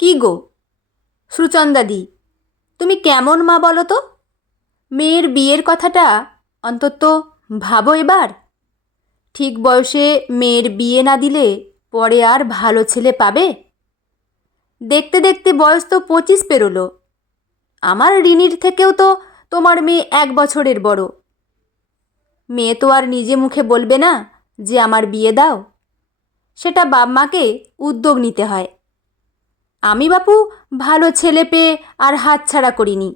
কি গো সুচন্দাদি, তুমি কেমন মা বলো তো? মেয়ের বিয়ের কথাটা অন্তত ভাবো এবার। ঠিক বয়সে মেয়ের বিয়ে না দিলে পরে আর ভালো ছেলে পাবে? দেখতে দেখতে বয়স তো 25 পেরোলো। আমার রিনির থেকেও তো তোমার মেয়ে 1 বছরের বড়। মেয়ে তো আর নিজে মুখে বলবে না যে আমার বিয়ে দাও। সেটা বাপ মাকে উদ্যোগ নিতে হয়। আমি বাপু ভালো ছেলে পেয়ে আর হাতছাড়া করিনি।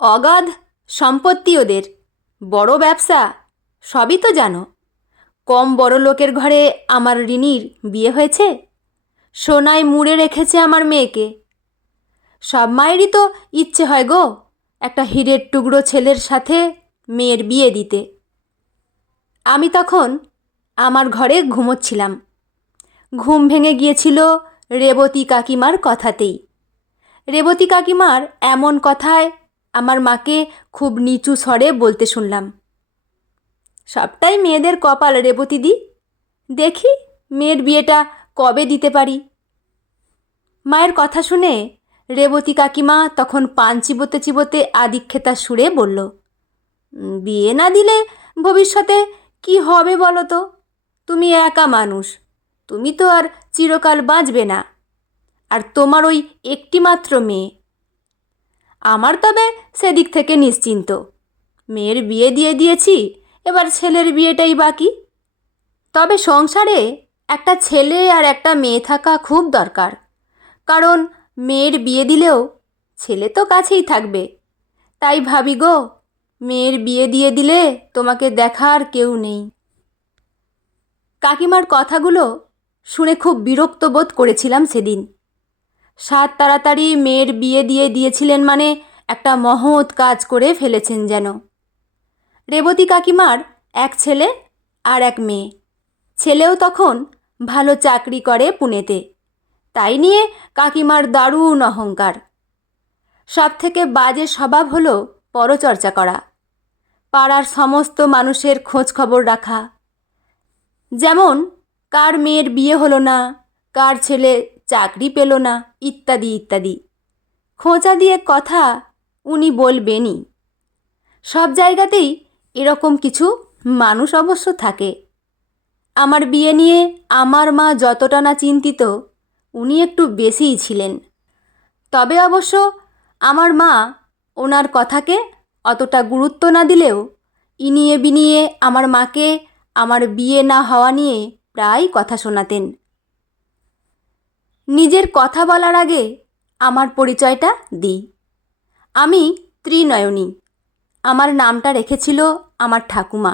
অগাধ সম্পত্তি ওদের, বড় ব্যবসা, সবই তো জানো। কম বড় লোকের ঘরে আমার রিনির বিয়ে হয়েছে। সোনায় মুড়ে রেখেছে আমার মেয়েকে। সব মায়েরই তো ইচ্ছে হয় গো একটা হীরের টুকরো ছেলের সাথে মেয়ের বিয়ে দিতে। আমি তখন আমার ঘরে ঘুমোচ্ছিলাম। ঘুম ভেঙে গিয়েছিল রেবতী কাকিমার কথাতেই। রেবতী কাকিমার এমন কথায় আমার মাকে খুব নিচু স্বরে বলতে শুনলাম, সবটাই মেয়েদের কপাল রেবতীদি। দেখি মেয়ের বিয়েটা কবে দিতে পারি। মায়ের কথা শুনে রেবতী কাকিমা তখন পান চিবোতে চিবোতে আদিক্ষেতার সুরে বলল, বিয়ে না দিলে ভবিষ্যতে কি হবে বলো তো? তুমি একা মানুষ, তুমি তো আর চিরকাল বাঁচবে না। আর তোমার ওই একটি মাত্র মেয়ে। আমার তবে সেদিক থেকে নিশ্চিন্ত। মেয়ের বিয়ে দিয়ে দিয়েছি, এবার ছেলের বিয়েটাই বাকি। তবে সংসারে একটা ছেলে আর একটা মেয়ে থাকা খুব দরকার। কারণ মেয়ের বিয়ে দিলেও ছেলে তো কাছেই থাকবে। তাই ভাবি গো, মেয়ের বিয়ে দিয়ে দিলে তোমাকে দেখার কেউ নেই। কাকিমার কথাগুলো শুনে খুব বিরক্ত বোধ করেছিলাম সেদিন। সাত তাড়াতাড়ি মেয়ের বিয়ে দিয়ে দিয়েছিলেন মানে একটা মহৎ কাজ করে ফেলেছেন যেন। রেবতী কাকিমার এক ছেলে আর এক মেয়ে। ছেলেও তখন ভালো চাকরি করে পুনেতে। তাই নিয়ে কাকিমার দারুণ অহংকার। সব থেকে বাজে স্বভাব হলো পরচর্চা করা, পাড়ার সমস্ত মানুষের খোঁজ খবর রাখা। যেমন কার মেয়ের বিয়ে হলো না, কার ছেলে চাকরি পেল না, ইত্যাদি ইত্যাদি। খোঁচা দিয়ে কথা উনি বলবেনই। সব জায়গাতেই এরকম কিছু মানুষ অবশ্য থাকে। আমার বিয়ে নিয়ে আমার মা যতটা না চিন্তিত, উনি একটু বেশিই ছিলেন। তবে অবশ্য আমার মা ওনার কথাকে অতটা গুরুত্ব না দিলেও ইনিয়ে বিনিয়ে আমার মাকে আমার বিয়ে না হওয়া নিয়ে প্রায় কথা শোনাতেন। নিজের কথা বলার আগে আমার পরিচয়টা দিই। আমি ত্রিনয়নী। আমার নামটা রেখেছিল আমার ঠাকুমা।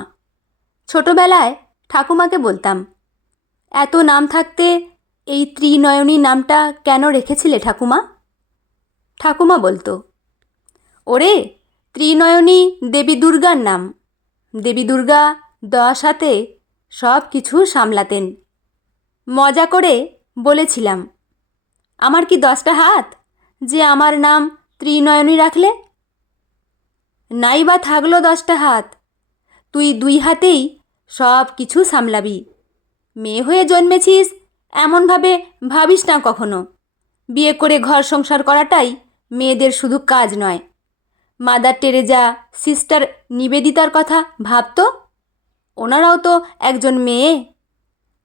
ছোটবেলায় ঠাকুমাকে বলতাম, এত নাম থাকতে এই ত্রিনয়নী নামটা কেন রেখেছিলে ঠাকুমা? ঠাকুমা বলতো, ওরে, ত্রিনয়নী দেবী দুর্গার নাম। দেবী দুর্গা দশ হাতে সব কিছু সামলাতেন। মজা করে বলেছিলাম, আমার কি 10টা হাত যে আমার নাম ত্রিনয়নী রাখলে? নাই বা থাকলো 10টা হাত, তুই 2 হাতেই সব কিছু সামলাবি। মেয়ে হয়ে জন্মেছিস এমনভাবে ভাবিস না কখনো। বিয়ে করে ঘর সংসার করাটাই মেয়েদের শুধু কাজ নয়। মাদার টেরেজা, সিস্টার নিবেদিতার কথা ভাবতো। ওনারাও তো একজন মেয়ে।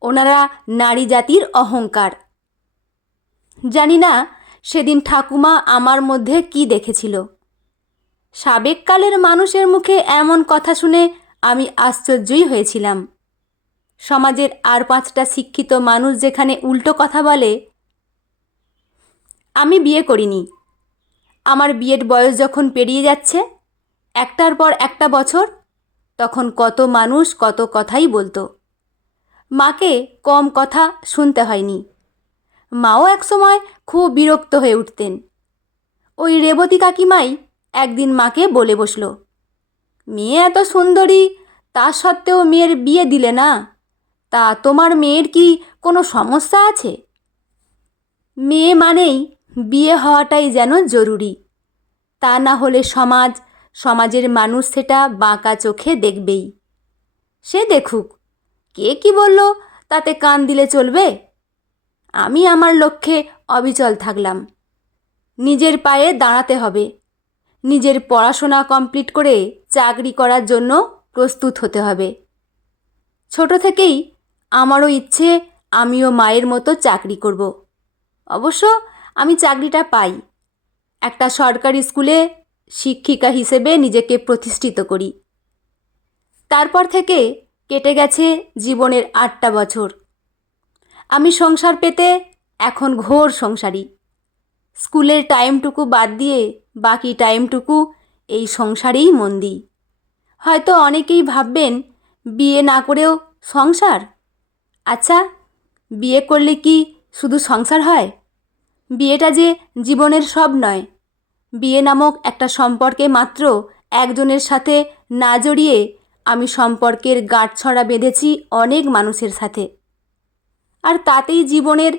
ওনারা নারী জাতির অহংকার। জানি না সেদিন ঠাকুমা আমার মধ্যে কি দেখেছিল। সাবেককালের মানুষের মুখে এমন কথা শুনে আমি আশ্চর্যই হয়েছিলাম। সমাজের আর 5টা শিক্ষিত মানুষ যেখানে উল্টো কথা বলে। আমি বিয়ে করিনি। আমার বিয়ের বয়স যখন পেরিয়ে যাচ্ছে, একটার পর একটা বছর, তখন কত মানুষ কত কথাই বলতো। মাকে কম কথা শুনতে হয়নি। মাও একসময় খুব বিরক্ত হয়ে উঠতেন। ওই রেবতী কাকিমাই একদিন মাকে বলে বসল, মেয়ে এত সুন্দরী, তা সত্ত্বেও মেয়ের বিয়ে দিলে না। তা তোমার মেয়ের কি কোনো সমস্যা আছে? মেয়ে মানেই বিয়ে হওয়াটাই যেন জরুরি। তা না হলে সমাজের মানুষ সেটা বাঁকা চোখে দেখবেই। সে দেখুক, কে কি বলল তাতে কান দিলে চলবে? আমি আমার লক্ষ্যে অবিচল থাকলাম। নিজের পায়ে দাঁড়াতে হবে, নিজের পড়াশোনা কমপ্লিট করে চাকরি করার জন্য প্রস্তুত হতে হবে। ছোট থেকেই আমারও ইচ্ছে আমিও মায়ের মতো চাকরি করব। অবশ্য আমি চাকরিটা পাই, একটা সরকারি স্কুলে শিক্ষিকা হিসেবে নিজেকে প্রতিষ্ঠিত করি। তারপর থেকে কেটে গেছে জীবনের 8টা বছর। আমি সংসার পেতে এখন ঘোর সংসারী। স্কুলের টাইমটুকু বাদ দিয়ে বাকি টাইমটুকু এই সংসারেই মন দিই। হয়তো অনেকেই ভাববেন বিয়ে না করেও সংসার। আচ্ছা, বিয়ে করলে কি শুধু সংসার হয়? বিয়েটা যে জীবনের সব নয়। বিয়ে নামক একটা সম্পর্কে মাত্র একজনের সাথে না জড়িয়ে আমি সম্পর্কের গাঁটছড়া বেঁধেছি অনেক মানুষের সাথে, আর তাতেই জীবনের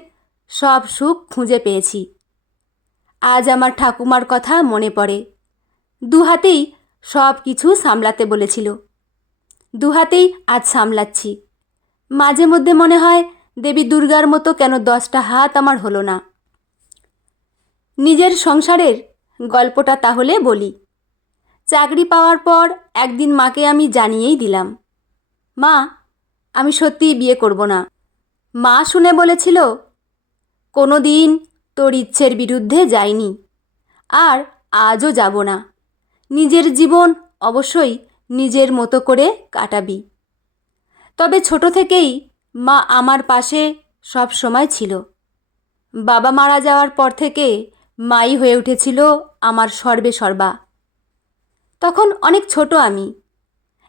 সব সুখ খুঁজে পেয়েছি। আজ আমার ঠাকুমার কথা মনে পড়ে। দুহাতেই সব কিছু সামলাতে বলেছিল, দুহাতেই আজ সামলাচ্ছি। মাঝে মধ্যে মনে হয় দেবী দুর্গার মতো কেন 10টা হাত আমার হলো না। নিজের সংসারের গল্পটা তাহলে বলি। চাকরি পাওয়ার পর একদিন মাকে আমি জানিয়েই দিলাম, মা, আমি সত্যিই বিয়ে করব না। মা শুনে বলেছিল, কোনো দিন তোর ইচ্ছের বিরুদ্ধে যাইনি, আর আজও যাব না। নিজের জীবন অবশ্যই নিজের মতো করে কাটাবি। তবে ছোট থেকেই মা আমার পাশে সব সময় ছিল। বাবা মারা যাওয়ার পর থেকে মাই হয়ে উঠেছিল আমার সর্বে সর্বা। তখন অনেক ছোট আমি।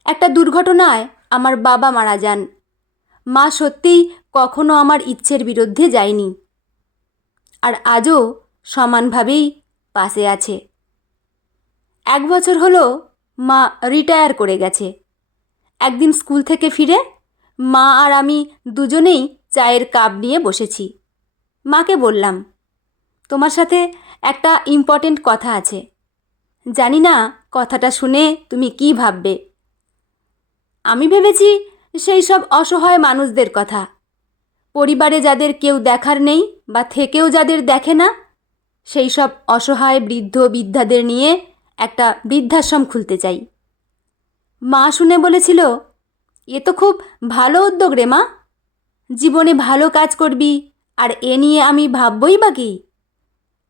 একটা দুর্ঘটনায় আমার বাবা মারা যান। মা সত্যিই কখনো আমার ইচ্ছের বিরুদ্ধে যায়নি, আর আজও সমানভাবেই পাশে আছে। 1 বছর হলো মা রিটায়ার করে গেছে। একদিন স্কুল থেকে ফিরে মা আর আমি দুজনেই চায়ের কাপ নিয়ে বসেছি। মাকে বললাম, তোমার সাথে একটা ইম্পর্টেন্ট কথা আছে। জানি না কথাটা শুনে তুমি কি ভাববে। আমি ভেবেছি সেই সব অসহায় মানুষদের কথা, পরিবারে যাদের কেউ দেখার নেই বা থেকেও যাদের দেখে না, সেই সব অসহায় বৃদ্ধ বৃদ্ধাদের নিয়ে একটা বৃদ্ধাশ্রম খুলতে চাই। মা শুনে বলেছিল, এ তো খুব ভালো উদ্যোগ রে মা। জীবনে ভালো কাজ করবি, আর এ নিয়ে আমি ভাববই বা কি?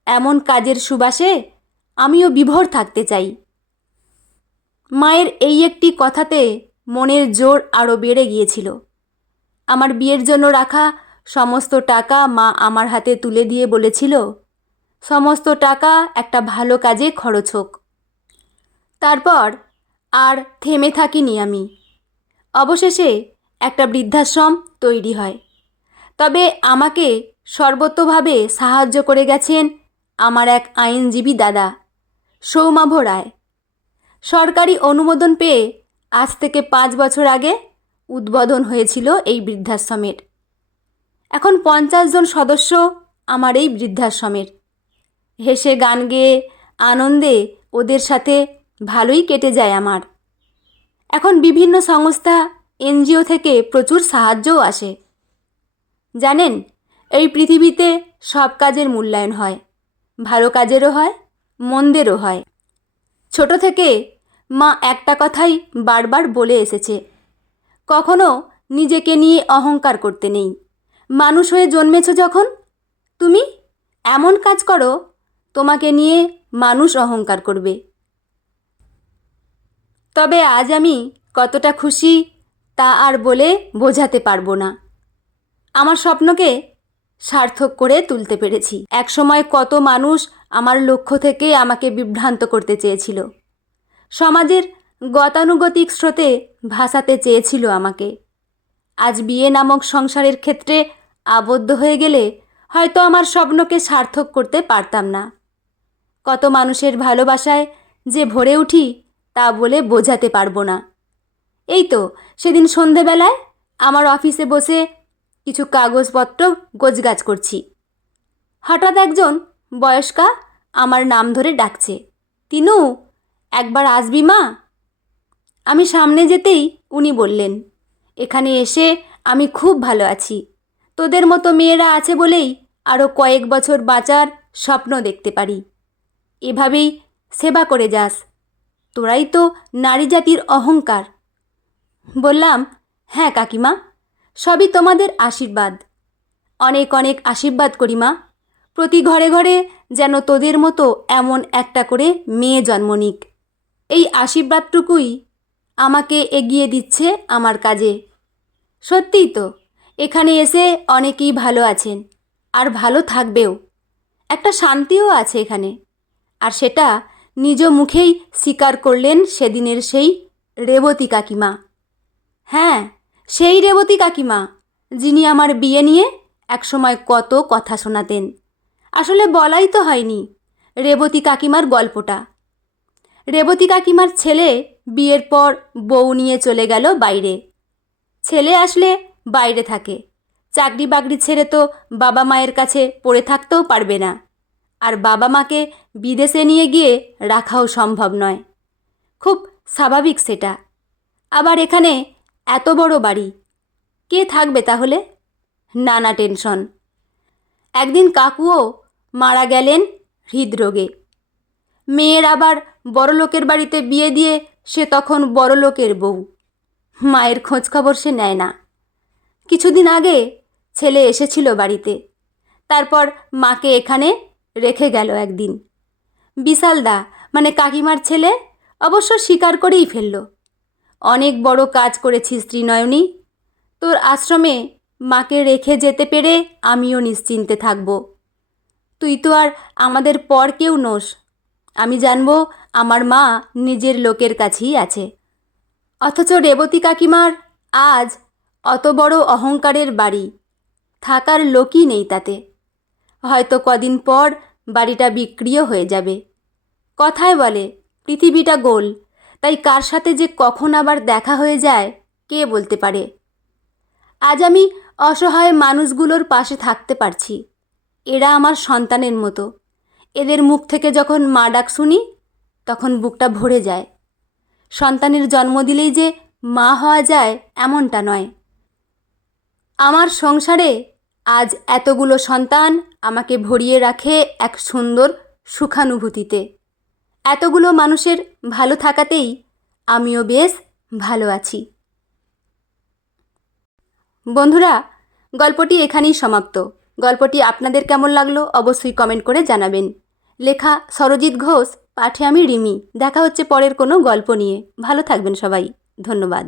এমন কাজের সুবাসে আমিও বিভোর থাকতে চাই। মায়ের এই একটি কথাতে মনের জোর আরও বেড়ে গিয়েছিল। আমার বিয়ের জন্য রাখা সমস্ত টাকা মা আমার হাতে তুলে দিয়ে বলেছিল, সমস্ত টাকা একটা ভালো কাজে খরচ হোক। তারপর আর থেমে থাকিনি আমি। অবশেষে একটা বৃদ্ধাশ্রম তৈরি হয়। তবে আমাকে সর্বতোভাবে সাহায্য করে গেছেন আমার এক আইনজীবী দাদা, সৌমাভ রায়। সরকারি অনুমোদন পেয়ে আজ থেকে 5 বছর আগে উদ্বোধন হয়েছিল এই বৃদ্ধাশ্রমের। এখন 50 জন সদস্য আমার এই বৃদ্ধাশ্রমের। হেসে গান গেয়ে আনন্দে ওদের সাথে ভালোই কেটে যায় আমার। এখন বিভিন্ন সংস্থা, এনজিও থেকে প্রচুর সাহায্যও আসে। জানেন, এই পৃথিবীতে সব কাজের মূল্যায়ন হয়, ভালো কাজেরও হয়, মন্দেরও হয়। ছোট থেকে মা একটা কথাই বারবার বলে এসেছে, কখনো নিজেকে নিয়ে অহংকার করতে নেই। মানুষ হয়ে জন্মেছ যখন, তুমি এমন কাজ করো তোমাকে নিয়ে মানুষ অহংকার করবে। তবে আজ আমি কতটা খুশি তা আর বলে বোঝাতে পারবো না। আমার স্বপ্নকে সার্থক করে তুলতে পেরেছি। একসময় কত মানুষ আমার লক্ষ্য থেকে আমাকে বিভ্রান্ত করতে চেয়েছিল, সমাজের গতানুগতিক স্রোতে ভাসাতে চেয়েছিল আমাকে। আজ বিয়ে নামক সংসারের ক্ষেত্রে আবদ্ধ হয়ে গেলে হয়তো আমার স্বপ্নকে সার্থক করতে পারতাম না। কত মানুষের ভালোবাসায় যে ভরে উঠি তা বলে বোঝাতে পারবো না। এই তো সেদিন সন্ধেবেলায় আমার অফিসে বসে কিছু কাগজপত্র গোছগাছ করছি। হঠাৎ একজন বয়স্কা আমার নাম ধরে ডাকছে, তিনু, একবার আসবি মা? আমি সামনে যেতেই উনি বললেন, এখানে এসে আমি খুব ভালো আছি। তোদের মতো মেয়েরা আছে বলেই আরও কয়েক বছর বাঁচার স্বপ্ন দেখতে পারি। এভাবেই সেবা করে যাস, তোরাই তো নারী জাতির অহংকার। বললাম, হ্যাঁ কাকিমা, সবই তোমাদের আশীর্বাদ। অনেক অনেক আশীর্বাদ করি মা, প্রতি ঘরে ঘরে যেন তোদের মতো এমন একটা করে মেয়ে জন্ম নিক। এই আশীর্বাদটুকুই আমাকে এগিয়ে দিচ্ছে আমার কাজে। সত্যিই তো, এখানে এসে অনেকেই ভালো আছেন, আর ভালো থাকবেও। একটা শান্তিও আছে এখানে, আর সেটা নিজ মুখেই স্বীকার করলেন সেদিনের সেই রেবতী কাকিমা। হ্যাঁ, সেই রেবতী কাকিমা, যিনি আমার বিয়ে নিয়ে একসময় কত কথা শোনাতেন। আসলে বলাই তো হয়নি রেবতী কাকিমার গল্পটা। রেবতী কাকিমার ছেলে বিয়ের পর বউ নিয়ে চলে গেল বাইরে। ছেলে আসলে বাইরে থাকে, চাকরি বাকরি ছেড়ে তো বাবা মায়ের কাছে পড়ে থাকতেও পারবে না, আর বাবা মাকে বিদেশে নিয়ে গিয়ে রাখাও সম্ভব নয়। খুব স্বাভাবিক সেটা। আবার এখানে এত বড় বাড়ি, কে থাকবে তাহলে? নানা টেনশন। একদিন কাকুও মারা গেলেন হৃদরোগে। মেয়ের আবার বড়লোকের বাড়িতে বিয়ে দিয়ে সে তখন বড়লোকের বউ। মায়ের খোঁজখবর সে নেয় না। কিছুদিন আগে ছেলে এসেছিল বাড়িতে, তারপর মাকে এখানে রেখে গেল একদিন। বিশালদা মানে কাকিমার ছেলে অবশ্য স্বীকার করেই ফেলল, অনেক বড় কাজ করেছিস শ্রীনয়নী, তোর আশ্রমে মাকে রেখে যেতে পেরে আমিও নিশ্চিন্তে থাকব। তুই তো আর আমাদের পর কেউ নোস, আমি জানবো আমার মা নিজের লোকের কাছেই আছে। অথচ রেবতী কাকিমার আজ অত বড় অহংকারের বাড়ি, থাকার লোকই নেই তাতে। হয়তো কদিন পর বাড়িটা বিক্রিও হয়ে যাবে। কথায় বলে পৃথিবীটা গোল, তাই কার সাথে যে কখন আবার দেখা হয়ে যায় কে বলতে পারে। আজ আমি অসহায় মানুষগুলোর পাশে থাকতে পারছি। এরা আমার সন্তানের মতো। এদের মুখ থেকে যখন মা ডাক শুনি তখন বুকটা ভরে যায়। সন্তানের জন্ম দিলেই যে মা হওয়া যায় এমনটা নয়। আমার সংসারে আজ এতগুলো সন্তান আমাকে ভরিয়ে রাখে এক সুন্দর সুখানুভূতিতে। এতগুলো মানুষের ভালো থাকাতেই আমিও বেশ ভালো আছি। বন্ধুরা, গল্পটি এখানেই সমাপ্ত। গল্পটি আপনাদের কেমন লাগলো অবশ্যই কমেন্ট করে জানাবেন। লেখা সরজিৎ ঘোষ, পাঠে আমি রিমি। দেখা হচ্ছে পরের কোনো গল্প নিয়ে। ভালো থাকবেন সবাই। ধন্যবাদ।